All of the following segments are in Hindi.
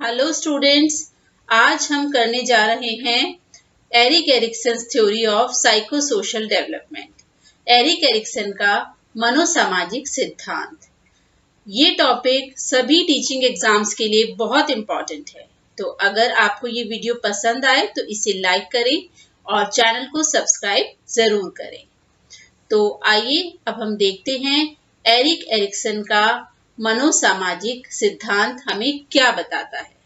Hello students. आज हम करने जा रहे हैं Erik Erikson theory of psychosocial development. Erik Erikson का मनोसामाजिक सिद्धांत। ये टॉपिक सभी टीचिंग एग्जाम्स के लिए बहुत इम्पोर्टेंट है। तो अगर आपको ये वीडियो पसंद आए तो इसे लाइक करें और चैनल को सब्सक्राइब जरूर करें। तो आइए अब हम देखते हैं एरिक एरिक्सन का मनोसामाजिक सिद्धांत हमें क्या बताता है।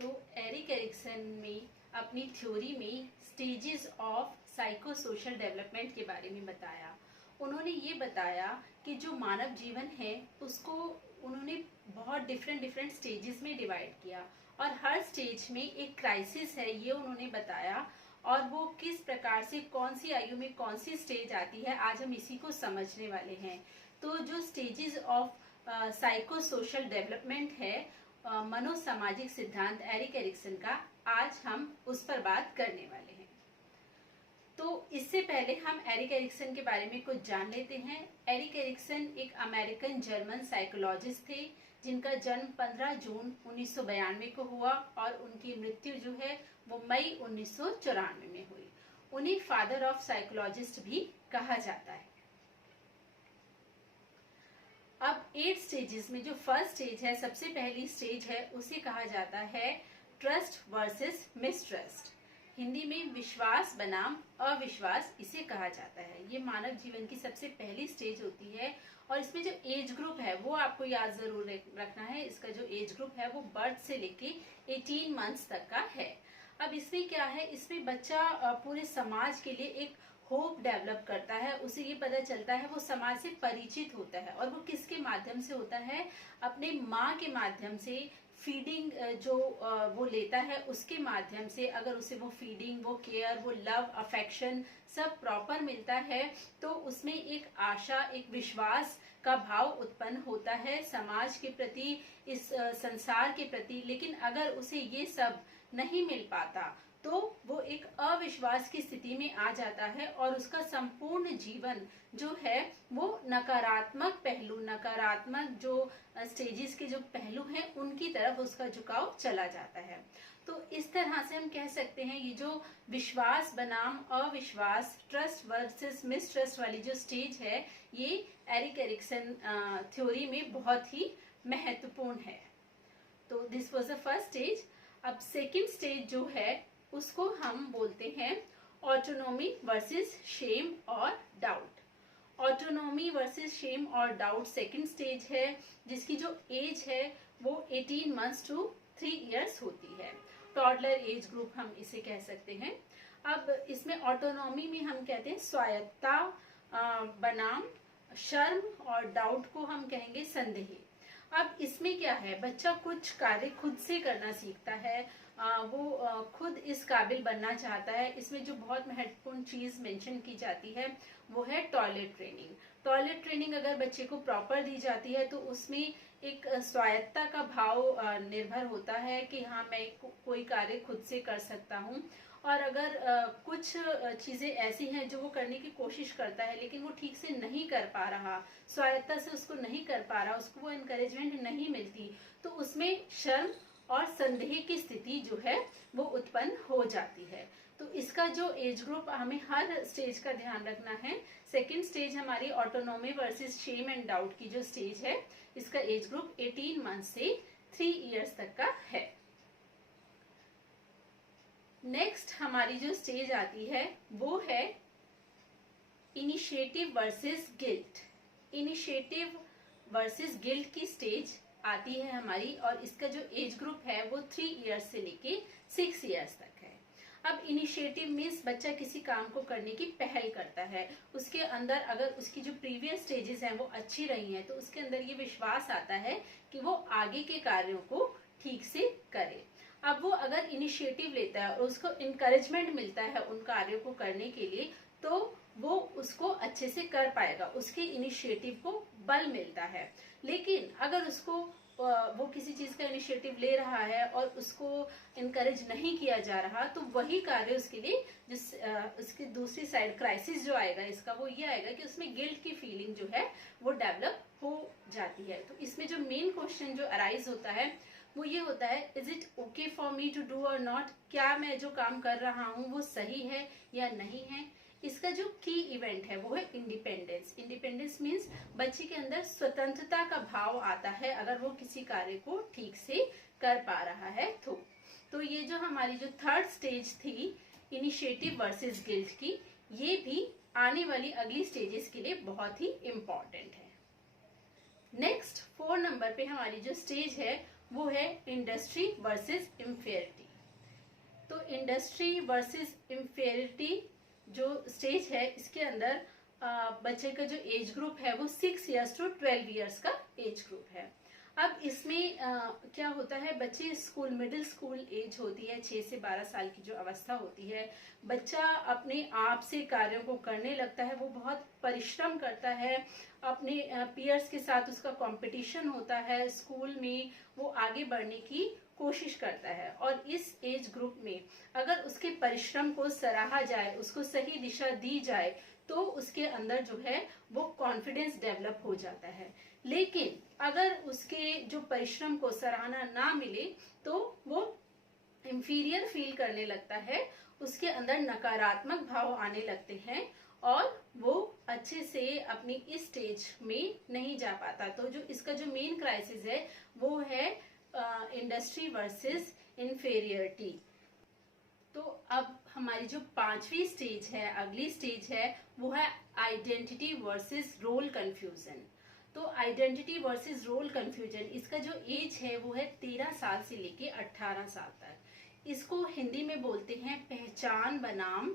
तो एरिक एरिक्सन में अपनी थ्योरी में स्टेजेस ऑफ साइकोसोशल डेवलपमेंट के बारे में बताया। उन्होंने ये बताया कि जो मानव जीवन है उसको उन्होंने बहुत डिफरेंट स्टेजेस में डिवाइड किया और हर स्टेज में एक क्राइसिस है ये उन्होंने बताया और वो किस प्रकार से कौन सी आयु में कौन सी स्टेज आती है आज हम इसी को समझने वाले हैं। तो जो स्टेजेस ऑफ साइकोसोशल डेवलपमेंट है मनोसामाजिक सिद्धांत एरिक एरिक्सन का, आज हम उस पर बात करने वाले हैं। तो इससे पहले हम एरिक एरिक्सन के बारे में कुछ जान लेते हैं। एरिक एरिक्सन एक अमेरिकन जर्मन साइकोलॉजिस्ट थे जिनका जन्म 15 जून 1992 को हुआ और उनकी मृत्यु जो है वो मई 1994 में हुई। उन्हें फादर ऑफ साइकोलॉजिस्ट भी कहा जाता है। अब 8 स्टेजेस में जो फर्स्ट स्टेज है, सबसे पहली स्टेज है, उसे कहा जाता है ट्रस्ट वर्सेस मिसट्रस्ट। हिंदी में विश्वास बनाम अविश्वास इसे कहा जाता है। ये मानव जीवन की सबसे पहली स्टेज होती है और इसमें जो एज ग्रुप है वो आपको याद जरूर रखना है। इसका जो एज ग्रुप है वो बर्थ से लेके 18 मंथ्स तक का है। अब इसमें क्या है, इसमें बच्चा पूरे समाज के लिए एक होप डेवलप करता है। उसे ये पता चलता है वो समाज से परिचित होता है और वो किसके माध्यम से होता है, अपने माँ के माध्यम से। फीडिंग जो वो लेता है उसके माध्यम से, अगर उसे वो फीडिंग, वो केयर, वो लव, अफेक्शन सब प्रॉपर मिलता है तो उसमें एक आशा, एक विश्वास का भाव उत्पन्न होता है समाज के प्रति, इस संसार के प्रति। लेकिन अगर उसे ये सब नहीं मिल पाता तो वो एक अविश्वास की स्थिति में आ जाता है और उसका संपूर्ण जीवन जो है वो नकारात्मक पहलू, नकारात्मक जो स्टेजेस के जो पहलू हैं उनकी तरफ उसका झुकाव चला जाता है। तो इस तरह से हम कह सकते हैं ये जो विश्वास बनाम अविश्वास, ट्रस्ट वर्सेस मिसट्रस्ट वाली जो स्टेज है ये एरिक एरिक्सन थ्योरी में बहुत ही महत्वपूर्ण है। तो this was the first stage. अब सेकंड स्टेज जो है उसको हम बोलते हैं ऑटोनॉमी वर्सेस शेम और डाउट। ऑटोनॉमी वर्सेस शेम और डाउट सेकंड स्टेज है जिसकी जो एज है वो 18 मंथ्स टू 3 इयर्स होती है। टॉडलर एज ग्रुप हम इसे कह सकते हैं। अब इसमें ऑटोनॉमी में हम कहते हैं स्वायत्ता बनाम शर्म और डाउट को हम कहेंगे संदेह। अब इसमें क्या है, बच्चा कुछ कार्य खुद से करना सीखता है, वो खुद इस काबिल बनना चाहता है। इसमें जो बहुत महत्वपूर्ण चीज मेंशन की जाती है वो है टॉयलेट ट्रेनिंग। टॉयलेट ट्रेनिंग अगर बच्चे को प्रॉपर दी जाती है तो उसमें एक स्वायत्ता का भाव निर्भर होता है कि हाँ मैं कोई कार्य खुद से कर सकता हूँ। और अगर कुछ चीजें ऐसी हैं जो वो करने की कोशिश करता है लेकिन वो ठीक से नहीं कर पा रहा, स्वायत्ता से उसको नहीं कर पा रहा, उसको वो एनकरेजमेंट नहीं मिलती, तो उसमें शर्म और संदेह की स्थिति जो है वो उत्पन्न हो जाती है। तो इसका जो एज ग्रुप हमें हर स्टेज का ध्यान रखना है। सेकेंड स्टेज हमारी autonomy versus shame and doubt की जो स्टेज है इसका एज ग्रुप 18 मंथ से 3 इयर्स तक का है। नेक्स्ट हमारी जो स्टेज आती है वो है initiative versus guilt. Initiative versus guilt की स्टेज आती है हमारी और इसका जो एज ग्रुप है वो 3 इयर्स से लेके 6 इयर्स तक है। अब इनिशिएटिव मीन्स बच्चा किसी काम को करने की पहल करता है, उसके अंदर अगर उसकी जो प्रीवियस स्टेजेस हैं वो अच्छी रही हैं तो उसके अंदर ये विश्वास आता है कि वो आगे के कार्यों को ठीक से करे। अब वो अगर इनिशिएटिव लेता है और उसको इनकरेजमेंट मिलता है उन कार्यों को करने के लिए तो वो उसको अच्छे से कर पाएगा, उसके इनिशिएटिव को बल मिलता है। लेकिन अगर उसको वो किसी चीज का इनिशिएटिव ले रहा है और उसको इनकरेज नहीं किया जा रहा तो वही कार्य उसके लिए जिस उसकी दूसरी साइड क्राइसिस जो आएगा इसका वो ये आएगा कि उसमें गिल्ट की फीलिंग जो है वो डेवलप हो जाती है। तो इसमें जो मेन क्वेश्चन जो अराइज होता है वो ये होता है, is it okay for me to do और नॉट, क्या मैं जो काम कर रहा हूँ वो सही है या नहीं है। इसका जो की इवेंट है वो है इंडिपेंडेंस। इंडिपेंडेंस मीन्स बच्चे के अंदर स्वतंत्रता का भाव आता है अगर वो किसी कार्य को ठीक से कर पा रहा है तो ये जो हमारी जो थर्ड स्टेज थी इनिशिएटिव वर्सेस गिल्ट की, ये भी आने वाली अगली स्टेजेस के लिए बहुत ही इम्पोर्टेंट है। नेक्स्ट 4 नंबर पे हमारी जो स्टेज है वो है इंडस्ट्री वर्सेस इंफेरिटी। तो इंडस्ट्री वर्सेस इंफेरिटी जो स्टेज है इसके अंदर बच्चे का जो एज ग्रुप है वो 6 इयर्स टू 12 इयर्स का एज ग्रुप है। अब इसमें क्या होता है, बच्चे स्कूल मिडिल स्कूल एज होती है, 6 से 12 साल की जो अवस्था होती है, बच्चा अपने आप से कार्यों को करने लगता है, वो बहुत परिश्रम करता है, अपने पीयर्स के साथ उसका कंपटीशन होता है, स्कूल में वो आगे बढ़ने की कोशिश करता है। और इस एज ग्रुप में अगर उसके परिश्रम को सराहा जाए, उसको सही दिशा दी जाए तो उसके अंदर जो है वो कॉन्फिडेंस डेवलप हो जाता है। लेकिन अगर उसके जो परिश्रम को सराहना ना मिले तो वो इंफीरियर फील करने लगता है, उसके अंदर नकारात्मक भाव आने लगते हैं और वो अच्छे से अपनी इस स्टेज में नहीं जा पाता। तो जो इसका जो मेन क्राइसिस है वो है इंडस्ट्री वर्सेस इंफीरियरिटी। तो अब हमारी जो 5वीं स्टेज है, अगली स्टेज है, वो है आइडेंटिटी वर्सेस रोल कंफ्यूजन। तो आइडेंटिटी वर्सेस रोल कंफ्यूजन, इसका जो एज है वो है 13 साल से लेके 18 साल तक। इसको हिंदी में बोलते हैं पहचान बनाम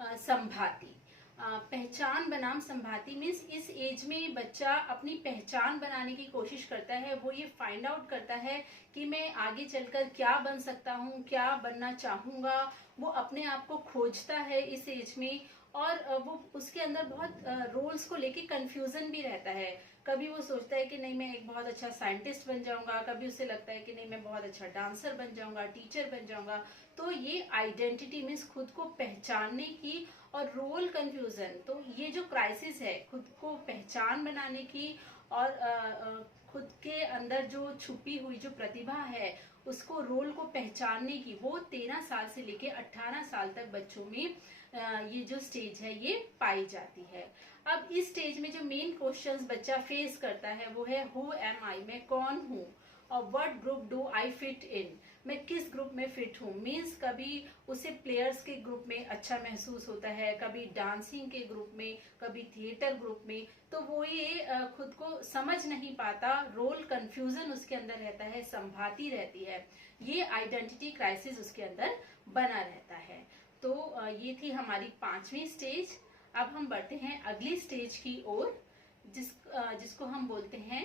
संभाति। पहचान बनाम संभाति मीन्स इस एज में बच्चा अपनी पहचान बनाने की कोशिश करता है, वो ये फाइंड आउट करता है कि मैं आगे चलकर क्या बन सकता हूँ, क्या बनना चाहूंगा। वो अपने आप को खोजता है इस एज में और वो उसके अंदर बहुत रोल्स को लेके कंफ्यूजन भी रहता है। कभी वो सोचता है कि नहीं मैं एक बहुत अच्छा साइंटिस्ट बन जाऊंगा, कभी उसे लगता है कि नहीं मैं बहुत अच्छा डांसर बन जाऊंगा, टीचर बन जाऊंगा। तो ये आइडेंटिटी मीन्स खुद को पहचानने की और रोल कंफ्यूजन, तो ये जो क्राइसिस है खुद को पहचान बनाने की और खुद के अंदर जो छुपी हुई जो प्रतिभा है उसको रोल को पहचानने की, वो 13 साल से लेके 18 साल तक बच्चों में ये जो स्टेज है ये पाई जाती है। अब इस स्टेज में जो मेन क्वेश्चंस बच्चा फेस करता है वो है हु एम आई, मैं कौन हूँ, और what group do I fit in, मैं किस ग्रुप में फिट हूँ। मीन्स कभी उसे प्लेयर्स के ग्रुप में अच्छा महसूस होता है, कभी डांसिंग के ग्रुप में, कभी थिएटर ग्रुप में, तो वो ये खुद को समझ नहीं पाता, रोल कंफ्यूजन उसके अंदर रहता है, संभाती रहती है, ये आइडेंटिटी क्राइसिस उसके अंदर बना रहता है। तो ये थी हमारी 5वीं स्टेज। अब हम बढ़ते हैं अगली स्टेज की ओर जिसको हम बोलते हैं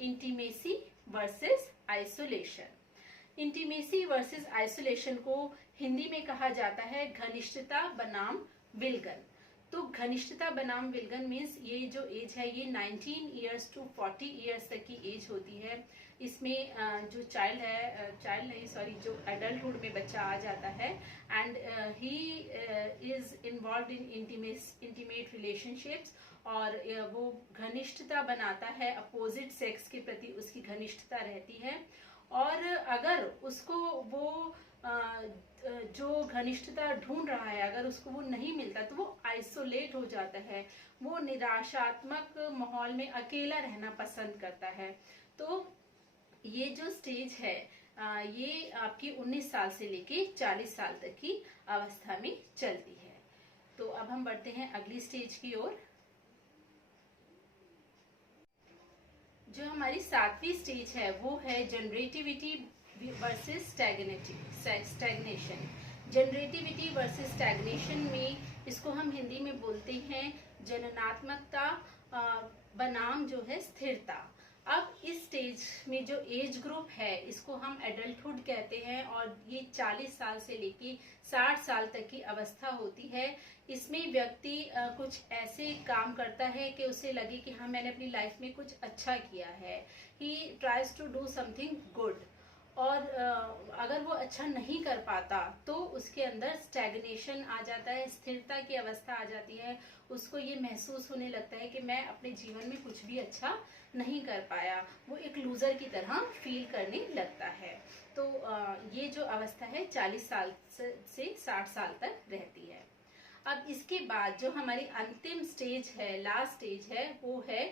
intimacy versus isolation. Intimacy versus isolation को हिंदी में कहा जाता है घनिष्ठता बनाम विलगन। तो घनिष्ठता बनाम विलगन मीन्स ये जो एज है ये 19 इयर्स टू 40 इयर्स तक की एज होती है। इसमें जो जो एडल्टहुड में बच्चा आ जाता है and he is involve in intimate relationships, और वो घनिष्ठता बनाता है, अपोजिट सेक्स के प्रति उसकी घनिष्ठता रहती है। और अगर उसको वो जो घनिष्ठता ढूंढ रहा है अगर उसको वो नहीं मिलता तो वो आइसोलेट हो जाता है, वो निराशात्मक माहौल में अकेला रहना पसंद करता है। तो ये जो स्टेज है ये आपकी 19 साल से लेके 40 साल तक की अवस्था में चलती है। तो अब हम बढ़ते हैं अगली स्टेज की ओर। जो हमारी 7वीं स्टेज है वो है generativity versus stagnation. Generativity versus stagnation में इसको हम हिंदी में बोलते हैं जननात्मकता बनाम जो है स्थिरता। अब इस स्टेज में जो एज ग्रुप है इसको हम एडल्टहुड कहते हैं और ये 40 साल से लेके 60 साल तक की अवस्था होती है। इसमें व्यक्ति कुछ ऐसे काम करता है कि उसे लगे कि हाँ मैंने अपनी लाइफ में कुछ अच्छा किया है। He tries to do something good. और अगर वो अच्छा नहीं कर पाता तो उसके अंदर स्टैग्नेशन आ जाता है, स्थिरता की अवस्था आ जाती है। उसको ये महसूस होने लगता है कि मैं अपने जीवन में कुछ भी अच्छा नहीं कर पाया, वो एक लूजर की तरह फील करने लगता है। तो ये जो अवस्था है 40 साल से 60 साल तक रहती है। अब इसके बाद जो हमारी अंतिम स्टेज है, लास्ट स्टेज है, वो है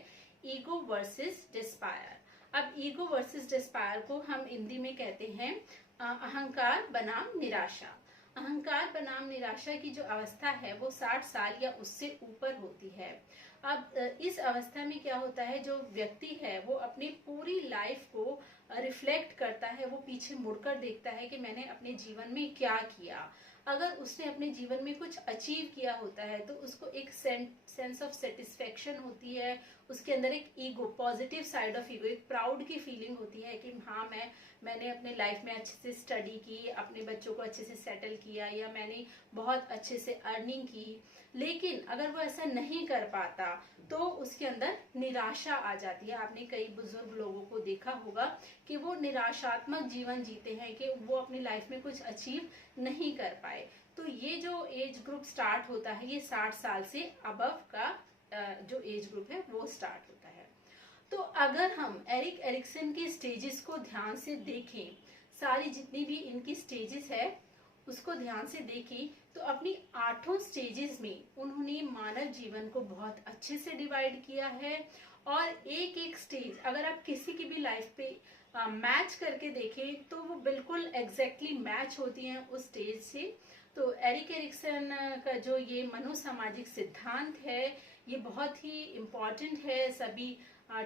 ईगो वर्सेस डिस्पायर। अब ईगो वर्सेस डिस्पायर को हम हिंदी में कहते हैं अहंकार बनाम निराशा। अहंकार बनाम निराशा की जो अवस्था है वो 60 साल या उससे ऊपर होती है। अब इस अवस्था में क्या होता है, जो व्यक्ति है वो अपनी पूरी लाइफ को रिफ्लेक्ट करता है, वो पीछे मुड़कर देखता है कि मैंने अपने जीवन में क्या किया। अगर उसने अपने जीवन में कुछ अचीव किया होता है तो उसको एक सेंस ऑफ सेटिस्फेक्शन होती है, उसके अंदर एक ego, positive side of ego, एक प्राउड की फीलिंग होती है कि हाँ मैंने अपने लाइफ में अच्छे से स्टडी की, अपने बच्चों को अच्छे से सेटल किया, या मैंने बहुत अच्छे से अर्निंग की। लेकिन अगर वो ऐसा नहीं कर पाता तो उसके अंदर निराशा आ जाती है। आपने कई बुजुर्ग लोगों को देखा होगा कि वो निराशात्मक जीवन जीते हैं कि वो अपनी लाइफ में कुछ अचीव नहीं कर पाए। तो ये जो एज ग्रुप स्टार्ट होता है, ये 60 साल से अबव का जो एज ग्रुप है वो स्टार्ट होता है। तो अगर हम एरिक एरिक्सन की स्टेजेस को ध्यान से देखें, सारी जितनी भी इनकी स्टेजेस है उसको ध्यान से देखें, तो अपनी 8 स्टेजेस में उन्होंने मानव जीवन को बहुत अच्छे से डिवाइड किया है। और एक एक स्टेज अगर आप किसी की भी लाइफ पे मैच करके देखें तो वो बिल्कुल एग्जैक्टली मैच होती हैं उस स्टेज से। तो एरिक एरिक्सन का जो ये मनोसामाजिक सिद्धांत है ये बहुत ही इम्पॉर्टेंट है सभी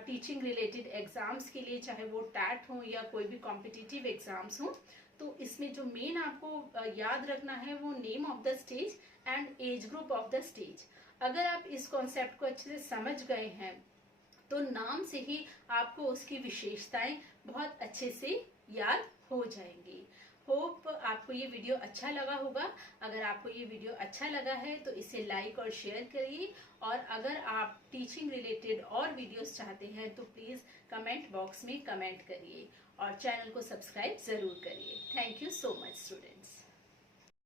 टीचिंग रिलेटेड एग्जाम्स के लिए, चाहे वो टैट हो या कोई भी कॉम्पिटिटिव एग्जाम्स हो। तो इसमें जो मेन आपको याद रखना है वो name of the stage and age group of the stage. अगर आप इस कॉन्सेप्ट को अच्छे से समझ गए हैं तो नाम से ही आपको उसकी विशेषताएं बहुत अच्छे से याद हो जाएंगी। होप आपको ये वीडियो अच्छा लगा होगा। अगर आपको ये वीडियो अच्छा लगा है तो इसे लाइक और शेयर करिए, और अगर आप टीचिंग रिलेटेड और वीडियोस चाहते हैं तो प्लीज कमेंट बॉक्स में कमेंट करिए और चैनल को सब्सक्राइब जरूर करिए। Thank you so much students.